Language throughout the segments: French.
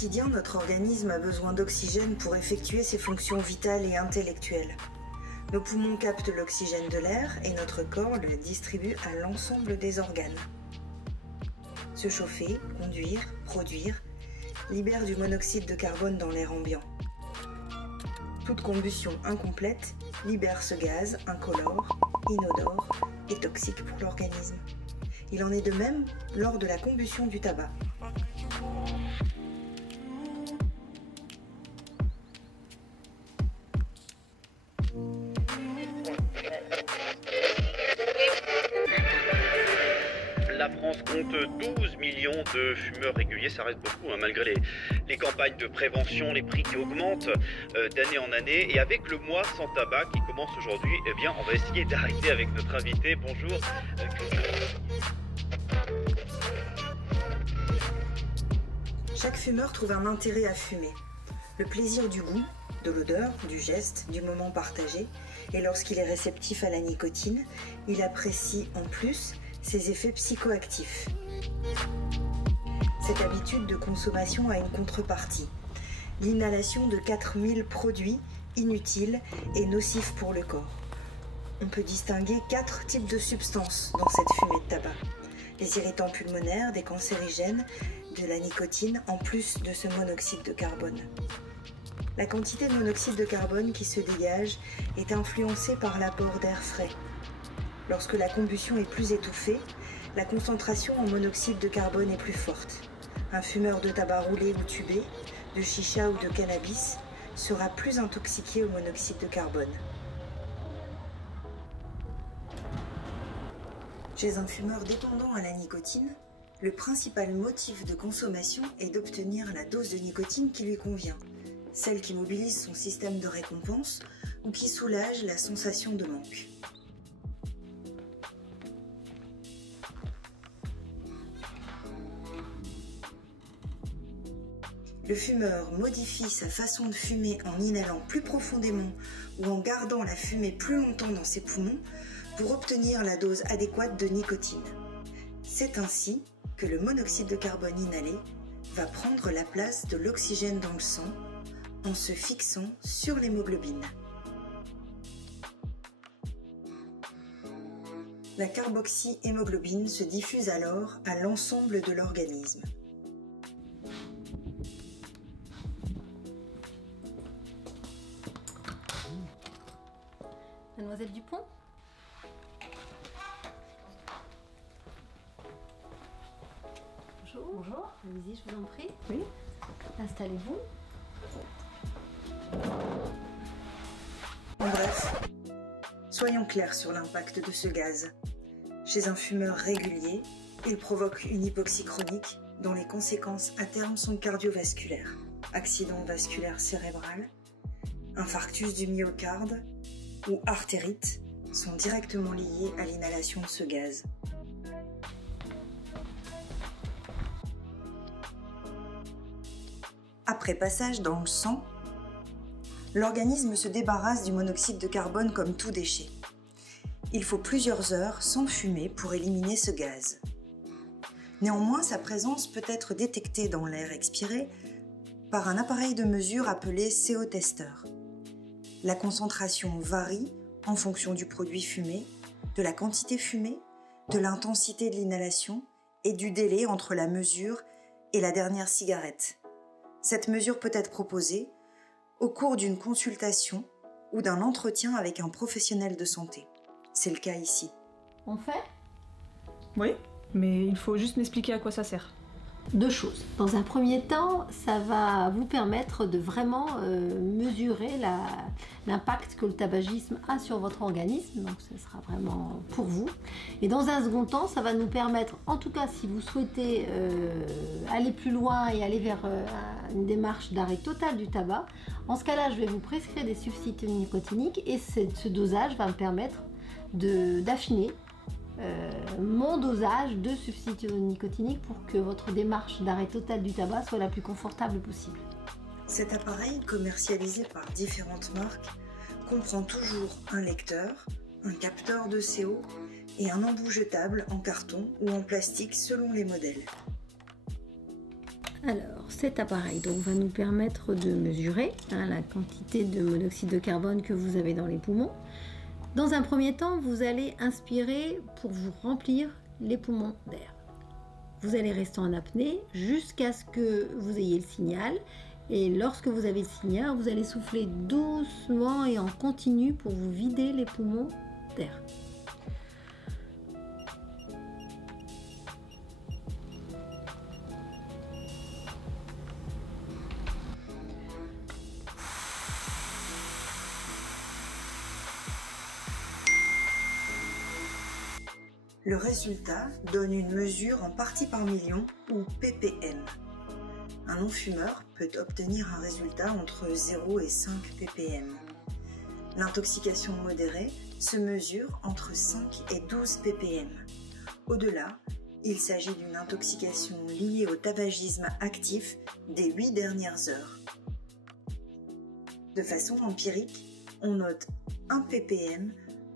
quotidien, notre organisme a besoin d'oxygène pour effectuer ses fonctions vitales et intellectuelles. Nos poumons captent l'oxygène de l'air et notre corps le distribue à l'ensemble des organes. Se chauffer, conduire, produire, libère du monoxyde de carbone dans l'air ambiant. Toute combustion incomplète libère ce gaz incolore, inodore et toxique pour l'organisme. Il en est de même lors de la combustion du tabac. La France compte 12 millions de fumeurs réguliers, ça reste beaucoup, hein, malgré les campagnes de prévention, les prix qui augmentent d'année en année. Et avec le mois sans tabac qui commence aujourd'hui, eh bien, on va essayer d'arrêter avec notre invité. Bonjour. Chaque fumeur trouve un intérêt à fumer. Le plaisir du goût, de l'odeur, du geste, du moment partagé. Et lorsqu'il est réceptif à la nicotine, il apprécie en plus ses effets psychoactifs. Cette habitude de consommation a une contrepartie. L'inhalation de 4000 produits inutiles et nocifs pour le corps. On peut distinguer 4 types de substances dans cette fumée de tabac. Les irritants pulmonaires, des cancérigènes, de la nicotine, en plus de ce monoxyde de carbone. La quantité de monoxyde de carbone qui se dégage est influencée par l'apport d'air frais. Lorsque la combustion est plus étouffée, la concentration en monoxyde de carbone est plus forte. Un fumeur de tabac roulé ou tubé, de chicha ou de cannabis sera plus intoxiqué au monoxyde de carbone. Chez un fumeur dépendant à la nicotine, le principal motif de consommation est d'obtenir la dose de nicotine qui lui convient, celle qui mobilise son système de récompense ou qui soulage la sensation de manque. Le fumeur modifie sa façon de fumer en inhalant plus profondément ou en gardant la fumée plus longtemps dans ses poumons pour obtenir la dose adéquate de nicotine. C'est ainsi que le monoxyde de carbone inhalé va prendre la place de l'oxygène dans le sang en se fixant sur l'hémoglobine. La carboxyhémoglobine se diffuse alors à l'ensemble de l'organisme. Mademoiselle Dupont ? Bonjour. Bonjour. Allez-y, je vous en prie. Oui. Installez-vous. En bref, soyons clairs sur l'impact de ce gaz. Chez un fumeur régulier, il provoque une hypoxie chronique dont les conséquences à terme sont cardiovasculaires. Accident vasculaire cérébral, infarctus du myocarde ou artérite sont directement liés à l'inhalation de ce gaz. Après passage dans le sang, l'organisme se débarrasse du monoxyde de carbone comme tout déchet. Il faut plusieurs heures sans fumer pour éliminer ce gaz. Néanmoins, sa présence peut être détectée dans l'air expiré par un appareil de mesure appelé CO-testeur. La concentration varie en fonction du produit fumé, de la quantité fumée, de l'intensité de l'inhalation et du délai entre la mesure et la dernière cigarette. Cette mesure peut être proposée au cours d'une consultation ou d'un entretien avec un professionnel de santé. C'est le cas ici. On fait ? Oui, mais il faut juste m'expliquer à quoi ça sert. Deux choses. Dans un premier temps, ça va vous permettre de vraiment mesurer l'impact que le tabagisme a sur votre organisme, donc ce sera vraiment pour vous. Et dans un second temps, ça va nous permettre, en tout cas si vous souhaitez aller plus loin et aller vers une démarche d'arrêt total du tabac, en ce cas-là, je vais vous prescrire des substituts nicotiniques et ce dosage va me permettre d'affiner mon dosage de substituts nicotiniques pour que votre démarche d'arrêt total du tabac soit la plus confortable possible. Cet appareil, commercialisé par différentes marques, comprend toujours un lecteur, un capteur de CO et un embout jetable en carton ou en plastique selon les modèles. Alors, cet appareil donc, va nous permettre de mesurer la quantité de monoxyde de carbone que vous avez dans les poumons. Dans un premier temps, vous allez inspirer pour vous remplir les poumons d'air. Vous allez rester en apnée jusqu'à ce que vous ayez le signal. Et lorsque vous avez le signal, vous allez souffler doucement et en continu pour vous vider les poumons d'air. Le résultat donne une mesure en partie par million ou ppm. Un non-fumeur peut obtenir un résultat entre 0 et 5 ppm. L'intoxication modérée se mesure entre 5 et 12 ppm. Au-delà, il s'agit d'une intoxication liée au tabagisme actif des 8 dernières heures. De façon empirique, on note 1 ppm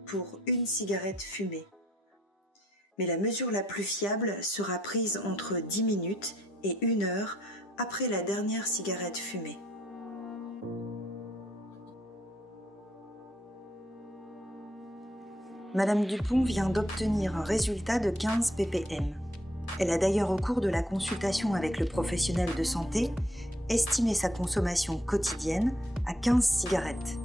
pour une cigarette fumée. Mais la mesure la plus fiable sera prise entre 10 minutes et 1 heure après la dernière cigarette fumée. Madame Dupont vient d'obtenir un résultat de 15 ppm. Elle a d'ailleurs, au cours de la consultation avec le professionnel de santé, estimé sa consommation quotidienne à 15 cigarettes.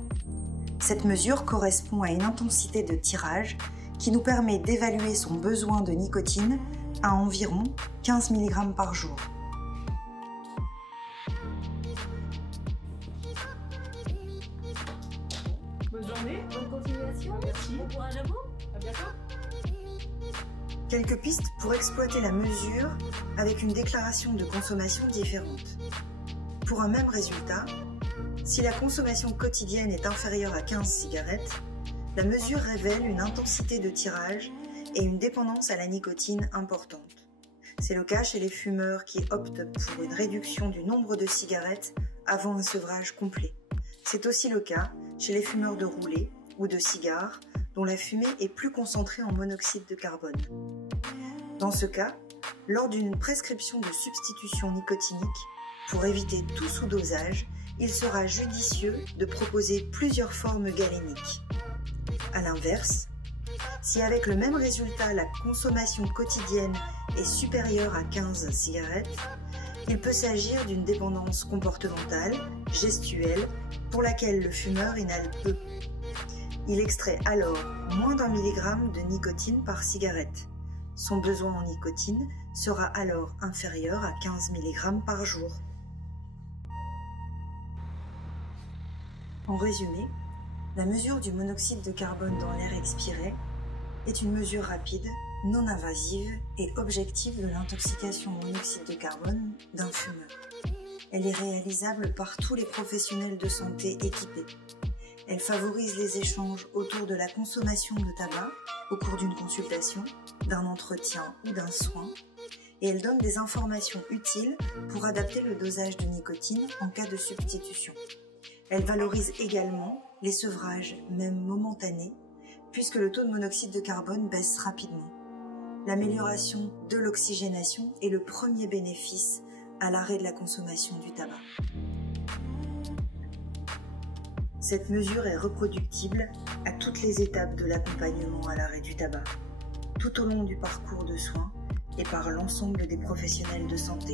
Cette mesure correspond à une intensité de tirage qui nous permet d'évaluer son besoin de nicotine à environ 15 mg par jour. Bonne journée. Bonne continuation. Merci. Bon courage à vous. À bientôt. Quelques pistes pour exploiter la mesure avec une déclaration de consommation différente. Pour un même résultat, si la consommation quotidienne est inférieure à 15 cigarettes, la mesure révèle une intensité de tirage et une dépendance à la nicotine importante. C'est le cas chez les fumeurs qui optent pour une réduction du nombre de cigarettes avant un sevrage complet. C'est aussi le cas chez les fumeurs de roulés ou de cigares dont la fumée est plus concentrée en monoxyde de carbone. Dans ce cas, lors d'une prescription de substitution nicotinique, pour éviter tout sous-dosage, il sera judicieux de proposer plusieurs formes galéniques. A l'inverse, si avec le même résultat la consommation quotidienne est supérieure à 15 cigarettes, il peut s'agir d'une dépendance comportementale, gestuelle, pour laquelle le fumeur inhale peu. Il extrait alors moins d'1 milligramme de nicotine par cigarette. Son besoin en nicotine sera alors inférieur à 15 mg par jour. En résumé, la mesure du monoxyde de carbone dans l'air expiré est une mesure rapide, non invasive et objective de l'intoxication au monoxyde de carbone d'un fumeur. Elle est réalisable par tous les professionnels de santé équipés. Elle favorise les échanges autour de la consommation de tabac au cours d'une consultation, d'un entretien ou d'un soin, et elle donne des informations utiles pour adapter le dosage de nicotine en cas de substitution. Elle valorise également les sevrages, même momentanés, puisque le taux de monoxyde de carbone baisse rapidement. L'amélioration de l'oxygénation est le premier bénéfice à l'arrêt de la consommation du tabac. Cette mesure est reproductible à toutes les étapes de l'accompagnement à l'arrêt du tabac, tout au long du parcours de soins et par l'ensemble des professionnels de santé.